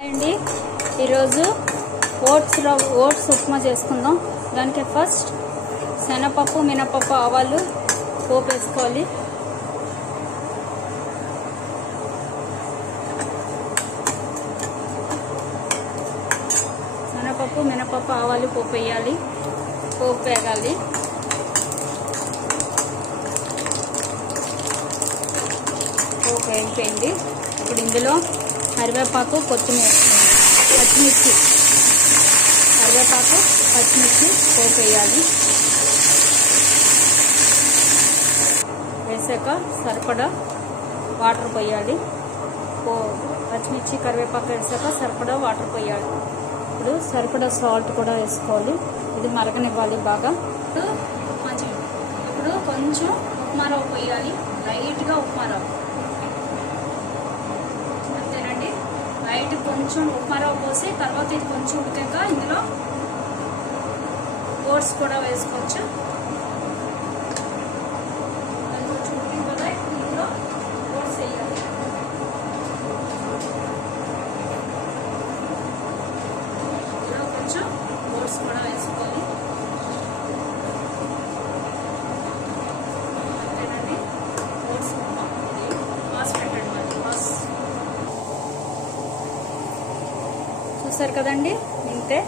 అండి ఈరోజు ఓట్స్ ఉప్మా చేసుకుందాం. దానికి ఫస్ట్ శనగపప్పు మినపప్పు ఆవాలు పోపు వేసుకోవాలి. శనగపప్పు మినపప్పు ఆవాలు పోపు వేయాలి. పోపు వేగాలి. పోపు వేగిపోయింది. ఇప్పుడు ఇందులో కరివేపాకు కొత్తిమీర పచ్చిమిర్చి పోపు వేయాలి. వేసాక సరిపడా వాటర్ పోయాలి. పచ్చిమిర్చి కరివేపాకు వేసాక సరిపడా వాటర్ పోయాలి. ఇప్పుడు సరిపడా సాల్ట్ కూడా వేసుకోవాలి. ఇది మరగనివ్వాలి బాగా. ఇప్పుడు కొంచెం ఉప్మా రవ్వ పోయాలి. లైట్గా ఉప్మా రవ్వ కొంచెం ఉప్మా రవ్వ పోసి తర్వాత ఇది కొంచెం ఉడికాక ఇందులో ఓట్స్ కూడా వేసుకోవచ్చు. కొంచెం ఉడికిన కదా ఇందులో ఓట్స్ వేయాలి. ఇందులో కొంచెం ఓట్స్ కూడా వేసుకోవాలి. అంతేనండి, ఓట్స్ పాస్ పెట్టండి. మరి పాస్ చూసారు కదండి, ఇంతే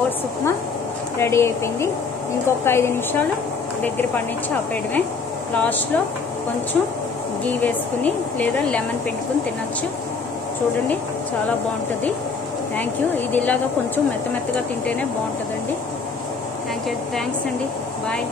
ఓట్స్ ఉప్మా రెడీ అయిపోయింది. ఇంకొక 5 నిమిషాలు దగ్గర పడినిచ్చి ఆపేయడమే. లాస్ట్లో కొంచెం గీ వేసుకుని లేదా లెమన్ పిండుకుని తినచ్చు. చూడండి, చాలా బాగుంటుంది. Thank you. ఇది ఇలాగా కొంచెం మెత్తగా తింటేనే బాగుంటుందండి. థ్యాంక్స్ అండి. బాయ్.